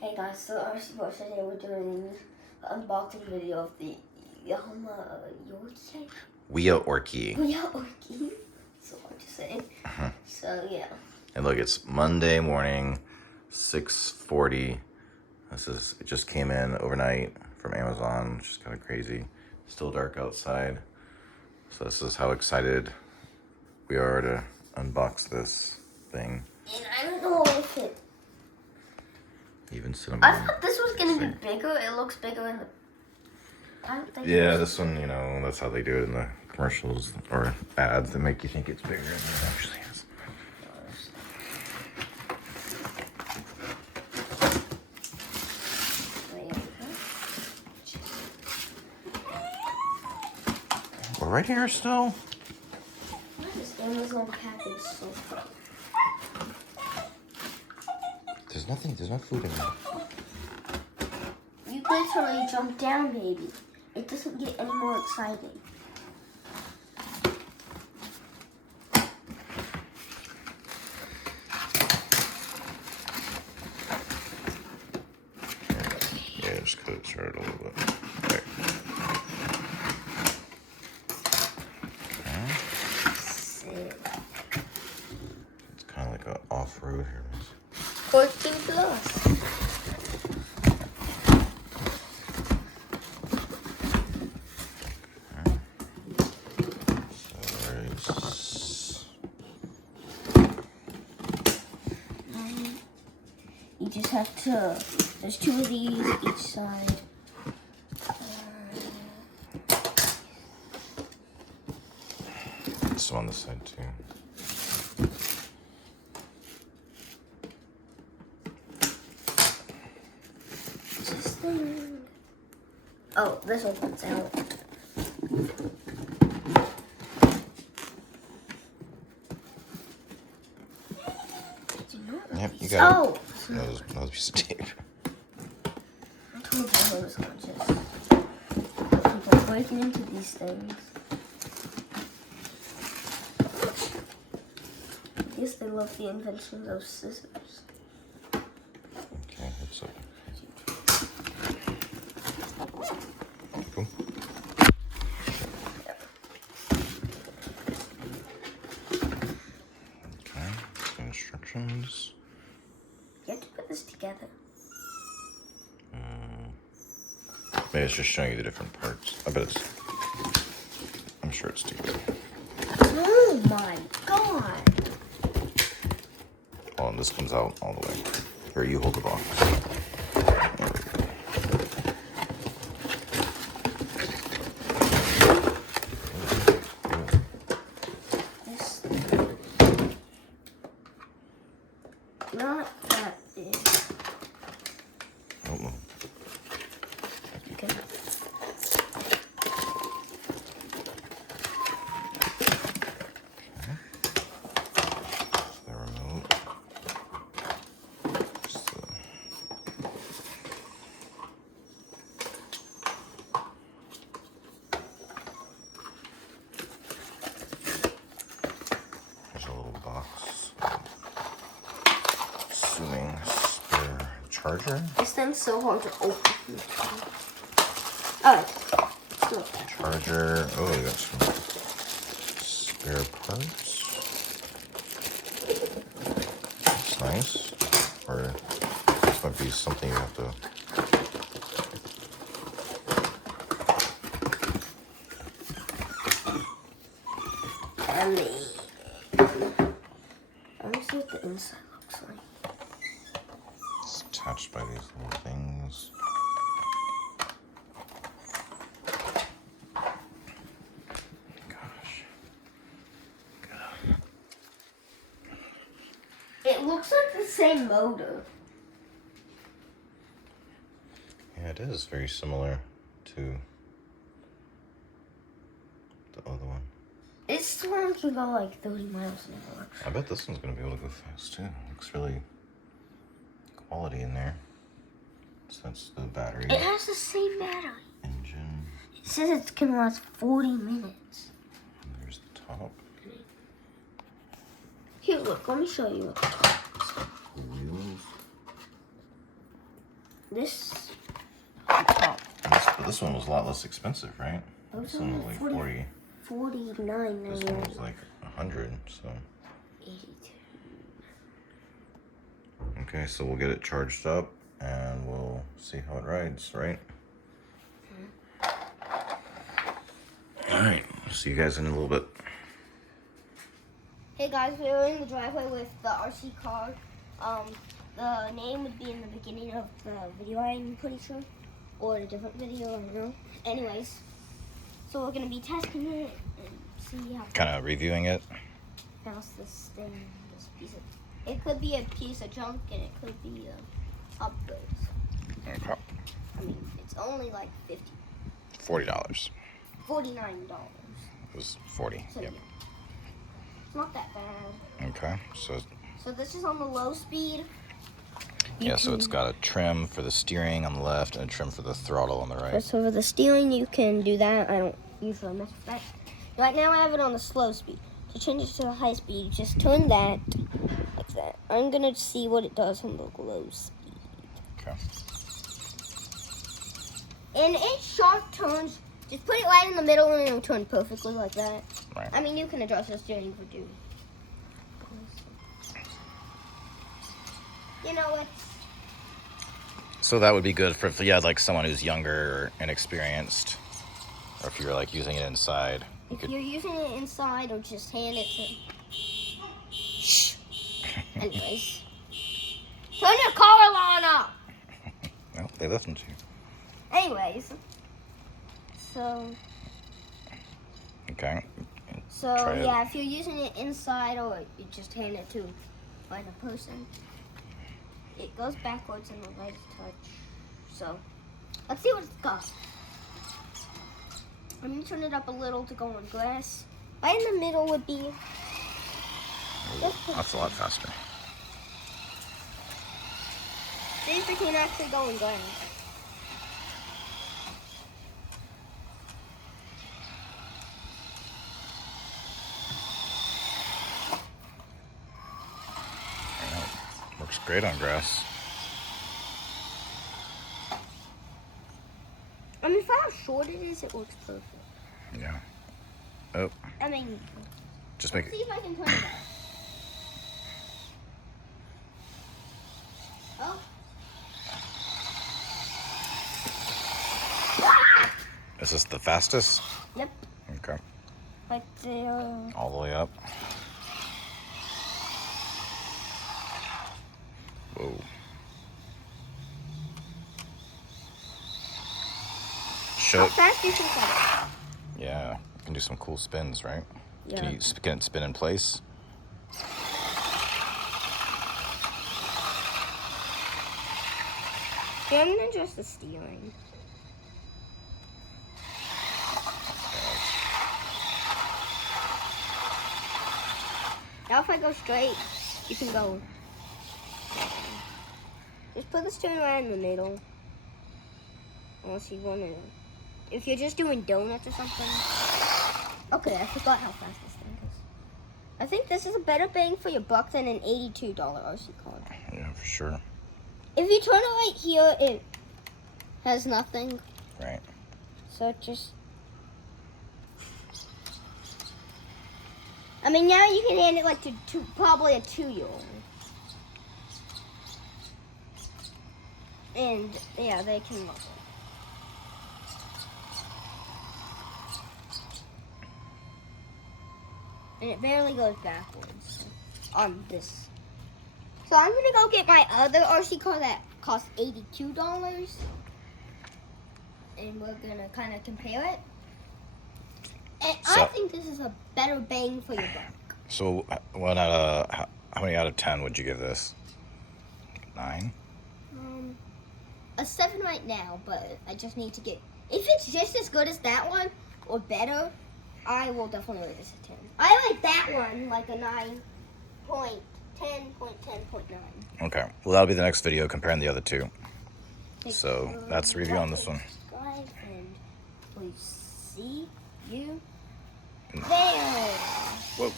Hey guys, so today we're doing an unboxing video of the WIAORCHI. WIAORCHI. WIAORCHI. So hard to say. So yeah. And look, it's Monday morning, 6:40. It just came in overnight from Amazon, which is kind of crazy. Still dark outside. So this is how excited we are to unbox this thing. And I don't know if it. Even cinnamon. I thought this was gonna be bigger. It looks bigger in the. I don't think. Yeah, this one, that's how they do it in the commercials or ads that make you think it's bigger than it actually is. We're right here still. Why is Amazon package so far? There's no food in there. You literally jumped down, baby. It doesn't get any more exciting. Yeah, just cut it short a little bit. There. Sick. It's kind of like an off-road here. 14 plus. You just have to, there's 2 of these each side. This one on this side too. This thing. Oh, this opens out. Yep, you got it. Another piece of tape. I told you I was conscious. People breaking into these things. I guess they love the inventions of scissors. Okay, that's it. Cool. Okay, some instructions. You have to put this together. Maybe it's just showing you the different parts. I'm sure it's together. Oh my god! Oh, and this comes out all the way. Here, you hold the box. This not that big. Oh, no. Okay. The remote. There's a little box. Assuming spare charger. This thing's so hard to open. Alright. Charger. Oh, we got some spare parts. That's nice. Or this might be something you have to. Let me see what the inside looks like. It's attached by these little things. Gosh. It looks like the same motor. Yeah, it is very similar to the other one. This one can go like 30 miles an hour. I bet this one's gonna be able to go fast too. Looks really quality in there. So that's the battery. It has the same battery. Engine. It says it can last 40 minutes. And there's the top. Here, look, let me show you what the top is. The wheels. This on top. This one was a lot less expensive, right? Oh, This one was like 40. $49. This one was like 100, so. 82. Okay, so we'll get it charged up and we'll see how it rides, right? All right, see you guys in a little bit. Hey guys, we're in the driveway with the RC car. The name would be in the beginning of the video, I'm pretty sure. Or a different video, I don't know. Anyways, so we're gonna be testing it and see how Kind of reviewing it. fast this thing, this piece of, it could be a piece of junk and it could be upgrades. Okay. I mean, it's only like $40. $49. It was 40. So Yep. yeah, it's not that bad. Okay, so So this is on the low speed. yeah, so it's got a trim for the steering on the left and a trim for the throttle on the right. So for the steering, you can do that. I don't usually mess with that. Right now, I have it on the slow speed. To change it to the high speed, you just turn that like that. I'm gonna see what it does on the low speed. Okay. And it sharp turns. Just put it right in the middle and it'll turn perfectly like that. Right. I mean, you can adjust the steering for two. You know what? So that would be good for if you had like someone who's younger or inexperienced, or if you're like using it inside. If you're using it inside or just hand it to... Shh. Anyways. Turn your car alarm up! Well, they listen to you. Anyways. So Okay. So Try it. yeah, if you're using it inside or you just hand it to like a person, it goes backwards and the legs touch. So let's see what it's got. I'm gonna turn it up a little to go on grass. Right in the middle would be. That's a lot faster. See if it can actually go on grass. Works great on grass. I mean, for how short it is, it works perfect. Yeah. Oh, I mean, just make let's see it. if I can turn it up. Oh. Is this the fastest? Yep. Okay. Right there. All the way up. Whoa. Show How it. fast do you think that Yeah, you can do some cool spins, right? is? Can it spin in place? Yeah, I'm gonna adjust the steering. Now if I go straight, you can go. Just put the steering right in the middle. Unless you want to. If you're just doing donuts or something. Okay, I forgot how fast this thing is. I think this is a better bang for your buck than an $82 RC card. Yeah, for sure. If you turn it right here, it has nothing. Right. So just. I mean, now you can hand it like to probably a 2-year-old. And yeah, they can love it. And it barely goes backwards on this. So I'm gonna go get my other RC car that costs $82. And we're gonna kind of compare it. And I So- think this is a better bang for your buck. So, how many out of 10 would you give this? 9? A 7 right now, but I just need to get. If it's just as good as that one or better, I will definitely rate this a 10. I like that one like a 9.10.10.9. Okay. Well, that'll be the next video comparing the other two. Make So, sure that's the you review on like this and one. subscribe, and we see you there. Whoa.